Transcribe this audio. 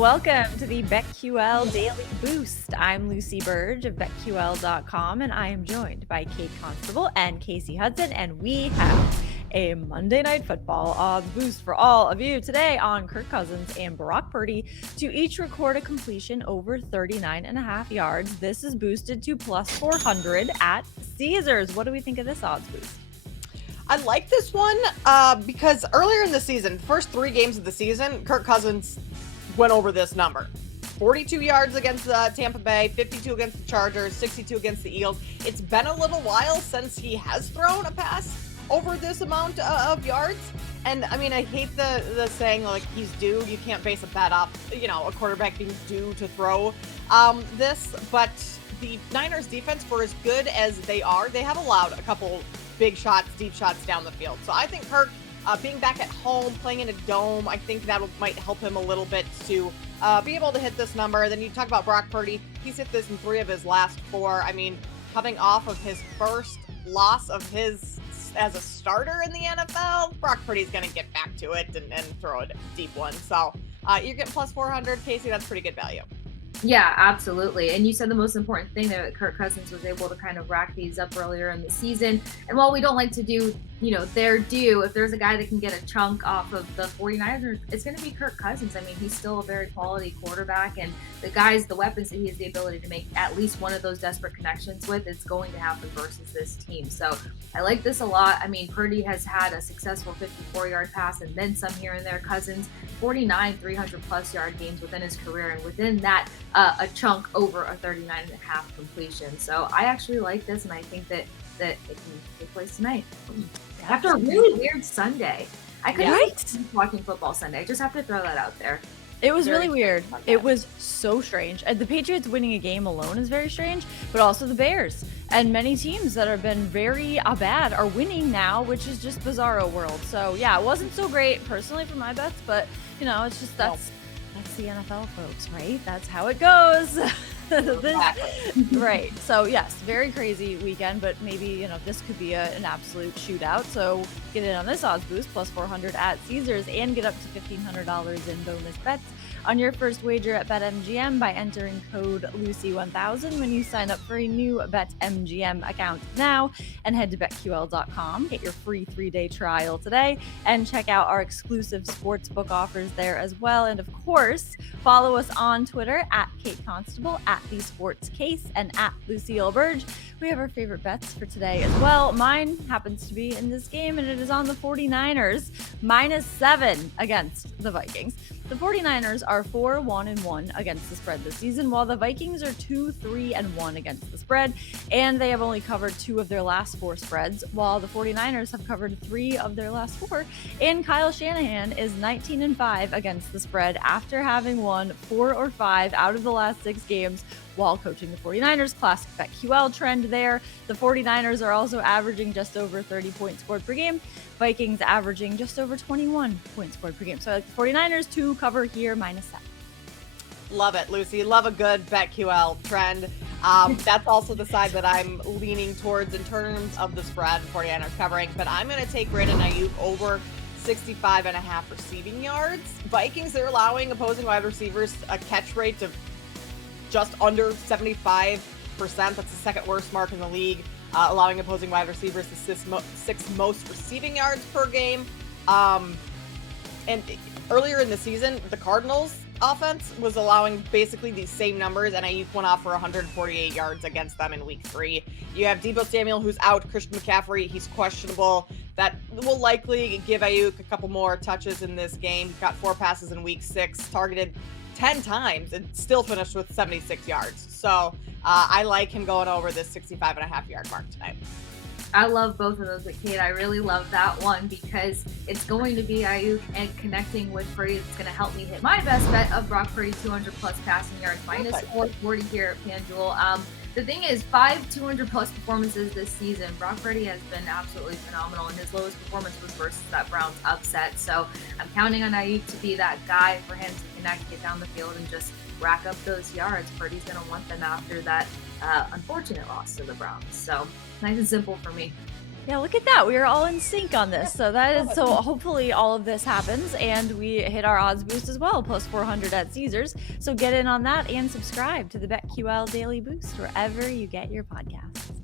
Welcome to the BetQL Daily Boost. I'm Lucy Burge of BetQL.com, and I am joined by Kate Constable and Casey Hudson, and we have a Monday Night Football odds boost for all of you today on Kirk Cousins and Brock Purdy to each record a completion over 39.5 yards. This is boosted to plus 400 at Caesars. What do we think of this odds boost? I like this one because earlier in the season, the first 3 games of the season, Kirk Cousins went over this number. 42 yards against Tampa Bay, 52 against the Chargers, 62 against the Eagles. It's been a little while since he has thrown a pass over this amount of yards. And I mean, I hate the saying like he's due. You can't base a bet off, a quarterback being due to throw this. But the Niners defense, for as good as they are, they have allowed a couple big shots, deep shots down the field. So I think Kirk being back at home, playing in a dome, I think that might help him a little bit to be able to hit this number. Then you talk about Brock Purdy. He's hit this in 3 of his last 4. I mean, coming off of his first loss of his as a starter in the NFL, Brock Purdy's going to get back to it and throw a deep one. So you're getting plus 400, Casey. That's pretty good value. Yeah, absolutely. And you said the most important thing that Kirk Cousins was able to kind of rack these up earlier in the season. And while we don't like to do, their due, if there's a guy that can get a chunk off of the 49ers, it's going to be Kirk Cousins. I mean, he's still a very quality quarterback, and the weapons that he has the ability to make at least one of those desperate connections with, it's going to happen versus this team. So I like this a lot. I mean, Purdy has had a successful 54-yard pass and then some here and there. Cousins, 49 300-plus yard games within his career, and within that, a chunk over a 39.5 completion. So I actually like this, and I think that it can take place tonight. After a really weird Sunday. I couldn't keep watching football Sunday. I just have to throw that out there. It was really weird. It was so strange. The Patriots winning a game alone is very strange, but also the Bears. And many teams that have been very bad are winning now, which is just bizarro world. So, yeah, it wasn't so great personally for my bets, but, it's just that's the NFL, folks, right? That's how it goes. Right. So, yes, very crazy weekend, but maybe, this could be an absolute shootout. So get in on this odds boost, plus 400 at Caesars, and get up to $1,500 in bonus bets on your first wager at BetMGM by entering code Lucy1000 when you sign up for a new BetMGM account now, and head to BetQL.com. Get your free 3-day trial today and check out our exclusive sportsbook offers there as well. And of course, follow us on Twitter at Kate Constable, at The Sports Case, and at Lucille Burge. We have our favorite bets for today as well. Mine happens to be in this game, and it is on the 49ers, -7 against the Vikings. The 49ers are 4-1-1 against the spread this season, while the Vikings are 2-3-1 against the spread, and they have only covered 2 of their last 4 spreads, while the 49ers have covered 3 of their last 4, and Kyle Shanahan is 19-5 against the spread after having won 4 or 5 out of the last 6 games while coaching the 49ers. Classic BetQL trend there. The 49ers are also averaging just over 30 points scored per game. Vikings averaging just over 21 points scored per game. So I like the 49ers to cover here, -7. Love it, Lucy. Love a good BetQL trend. That's also the side that I'm leaning towards in terms of the spread, 49ers covering. But I'm going to take Brandon Ayuk over 65.5 receiving yards. Vikings, they're allowing opposing wide receivers a catch rate of just under 75%. That's the second worst mark in the league, allowing opposing wide receivers the sixth most receiving yards per game. And earlier in the season, the Cardinals offense was allowing basically these same numbers, and Ayuk went off for 148 yards against them in week 3. You have Deebo Samuel, who's out. Christian McCaffrey, he's questionable. That will likely give Ayuk a couple more touches in this game. He got 4 passes in week 6, targeted 10 times, and still finished with 76 yards. So I like him going over this 65.5 yard mark tonight. I love both of those, but Kate, I really love that one because it's going to be Ayuk and connecting with Purdy. It's going to help me hit my best bet of Brock Purdy 200-plus passing yards, -440 here at FanDuel. The thing is, 5 200-plus performances this season. Brock Purdy has been absolutely phenomenal, and his lowest performance was versus that Browns upset. So I'm counting on Ayuk to be that guy for him to connect, get down the field, and just rack up those yards. Purdy's going to want them after that unfortunate loss to the Browns. So nice and simple for me. Yeah, look at that. We are all in sync on this. So that is so hopefully all of this happens and we hit our odds boost as well, plus 400 at Caesars. So get in on that and subscribe to the BetQL Daily Boost wherever you get your podcasts.